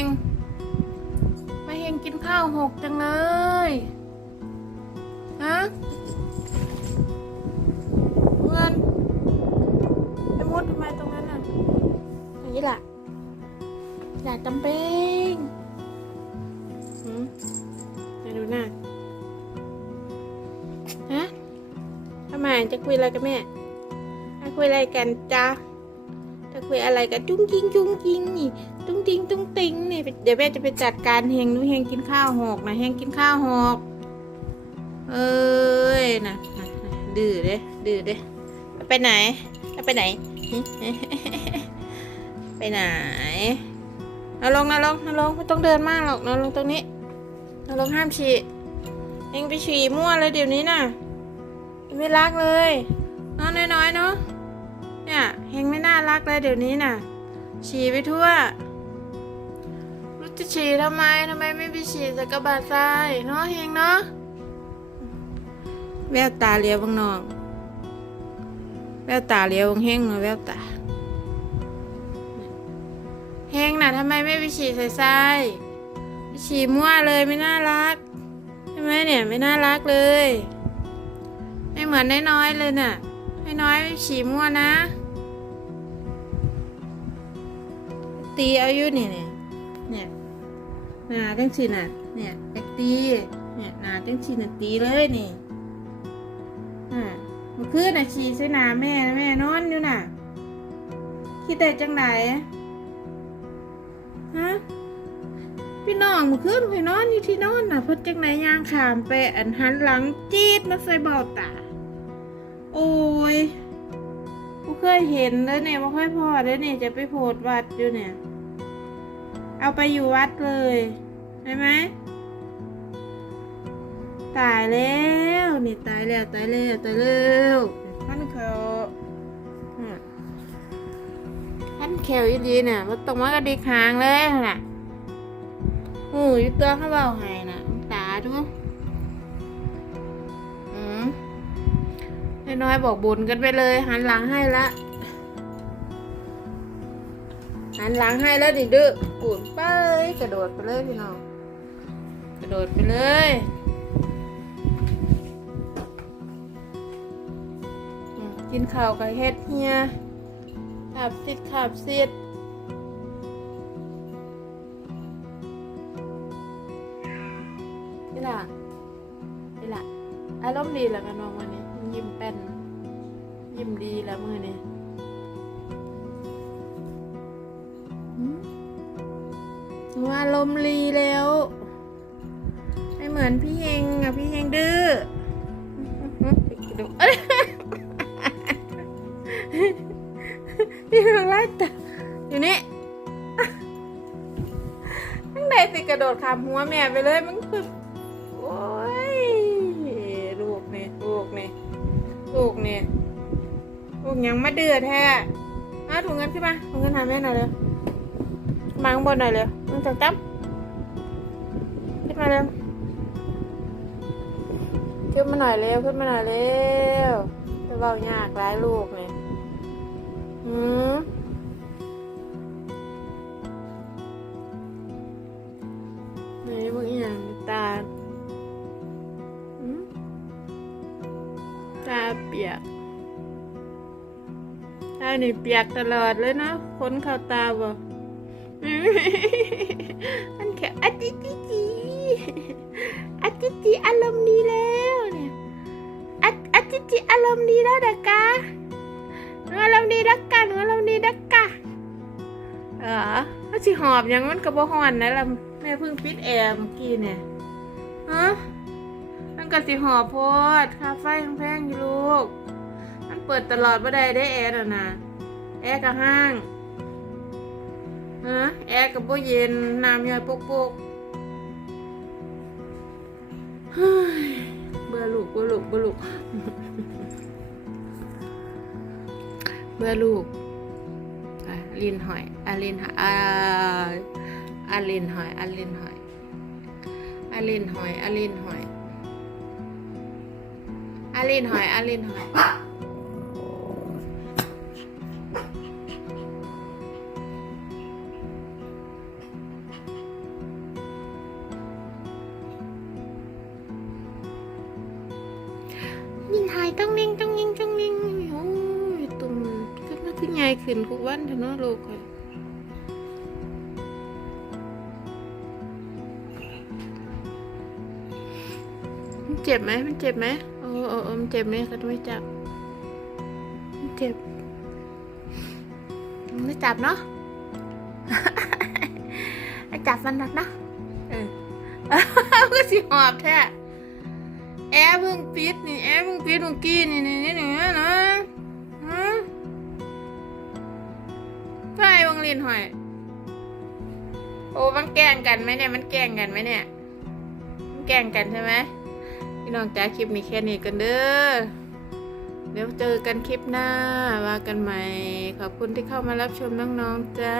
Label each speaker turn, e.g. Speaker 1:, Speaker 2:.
Speaker 1: งมาเฮงกินข้าวหกจังเลยฮะเพื่อนไอ้มดทำไมตรงนั้นอะอย่างนี้ล่ะอยากจำเป็นหืมไหนดูหน้าฮะทำไมจะคุยอะไรกับแม่จะคุยอะไรกันจ๊ะจะ คุยอะไรกันจุ้งกิ้งจุ้งกิ้งนี่ตุ้งติ้งตุ้งติ้งนี่เดี๋ยวแม่จะไปจัดการเฮงนุ้ยเฮงกินข้าวหอกนะเฮงกินข้าวหอกเอ้ยนะดื้อเด้ดื้อเด้ไปไหนไปไหนไปไหนนอนลงนอนลงนอนลงไม่ต้องเดินมากหรอกนอนลงตรงนี้นอนลงห้ามฉี่เองไปฉี่มั่วเลยเดี๋ยวนี้น่ะ ไม่รักเลยนอนน้อยๆเนาะ เนี่ยเฮงไม่น่ารักเลยเดี๋ยวนี้น่ะ ฉี่ไปทั่ว รู้จะฉี่ทำไมทำไมไม่ไปฉี่ใส่กระบะทรายเนาะเฮงเนาะ แววตาเลียวบางนอง แววตาเลียวบางเฮงเนาะแววตาเฮงน่ะทำไมไม่ไปฉี่ใส่ทรายฉี่มั่วเลยไม่น่ารักใช่ไหมเนี่ยไม่น่ารักเลย ไม่เหมือนน้อยๆเลยน่ะน้อยๆไม่ฉี่มั่วนะ ตีเอาอยุเนี่เนี่ยเนี่ยหนาจังสิน่ะ เนี่ยอยากตีเนี่ยหนาจังสิน่ะตีเลยนี่อ่ามื่อคืนน่ะฉี่ใส่หนาแม่นะแม่นอนอยู่น่ะคิดได้จังไหนฮะพี่น้องมื่อคืนไปนอนอยู่ที่นอนน่ะเพิ่นจังไหนย่างขามไปอันหันหลังจี๊ดมาใส่เบ้าตา โอ้ย กูเคยเห็นแล้วเนี่ยไม่ค่อยพอแล้วเนี่ยจะไปโพดวัดอยู่เนี่ย เอาไปอยู่วัดเลยใช่ไหมตายแล้วนี่ตายแล้วตายแล้วตายแล้วท่านเขาท่านแขวอีดีเนี่ยมันตรงมากระดิกหางเลยน่ะหูยตัวเขาเบาให้น่ะตาดู น้อยบอกบุญกันไปเลย หันหลังให้ละหันหลังให้แล้วดิดื้อปุ่นไปกระโดดไปเลยพี่น้องกระโดดไปเลยกินข้าวกับเฮ็ดเฮียขับซิดขับซิดนี่ล่ะนี่ล่ะอารมณ์ดีแล้วกันน้องวันนี้ ยิ้มเป็น ยิ้มดีแล้วมือนี้หืมหนูอารมรีแล้ว ไม่เหมือนพี่เฮงอะ พี่เฮงดื้อดูเอ้ยพี่เฮงไล่ตาอยู่นี่ตั้งแต่ติกระโดดขามหัวแม่ไปเลยมันคือ ยังมาเดือดแท้เอาถุงเงินขึ้นมาถุงเงินหาแม่หน่อยเลยมาข้างบนหน่อยเลยมึงจับจับขึ้นมาเร็วขึ้นมาหน่อยเร็วขึ้นมาหน่อยเร็วจะเบายากร้ายลูกนี่หืมนี่มึงอย่างตาหืมตาเปียก นี่เปียกตลอดเลยเนาะคนเข้าตาบ่มันแค่อจิจิจิอจิจิอารมณ์ดีแล้วเนี่ยออจิจิอารมณ์ดีแล้วเด็กกะอารมณ์ดีดักกะหนูอารมณ์ดีดักกะเออถ้าสิหอบหยังมันก็บ่ฮ้อนนะล่ะแม่เพิ่งปิดแอร์เมื่อกี้เนี่ยฮะมันก็สิหอโพดค่าไฟแพงๆอยู่ลูก เปิดตลอดบ่ได้ได้แอร์น่ะนะแอร์กับห้างฮะแอร์กับบ่เย็นน้ำย่อยปุกๆเฮ้ยเบื่อลูกเบื่อลูกเบื่อลูกเบื่อลูกอะลินหอยอาลินหอยอาอาลินหอยอาลินหอยอาลินหอยอาลินหอยอาลินหอยอาลินหอย ต้องนิ่งต้องนิ่งต้องนิ่งโอ้ยตุ่มก็มาขึ้นยายขึ้นทุกวันเถอะเนาะโลกเลยมันเจ็บไหมมันเจ็บไหมโอ้โอ้มันเจ็บไหมเขาไม่จับมันเจ็บไม่จับเนาะไม่จับมันหนักเนาะเออก็สิหอบแท้ แอร์เพิ่งปิดนี่แอร์เพิ่งปิดเมื่อกี้นี่นี่นี่นี่นะฮะใช่บังลินหอย โอ้มันแกล้งกันไหมเนี่ย มันแกล้งกันไหมเนี่ยมันแกล้งกันใช่ไหมพี่น้องจ้าคลิปนี้แค่นี้กันเด้อเดี๋ยวเจอกันคลิปหน้าว่ากันใหม่ ขอบคุณที่เข้ามารับชมน้องๆจ้า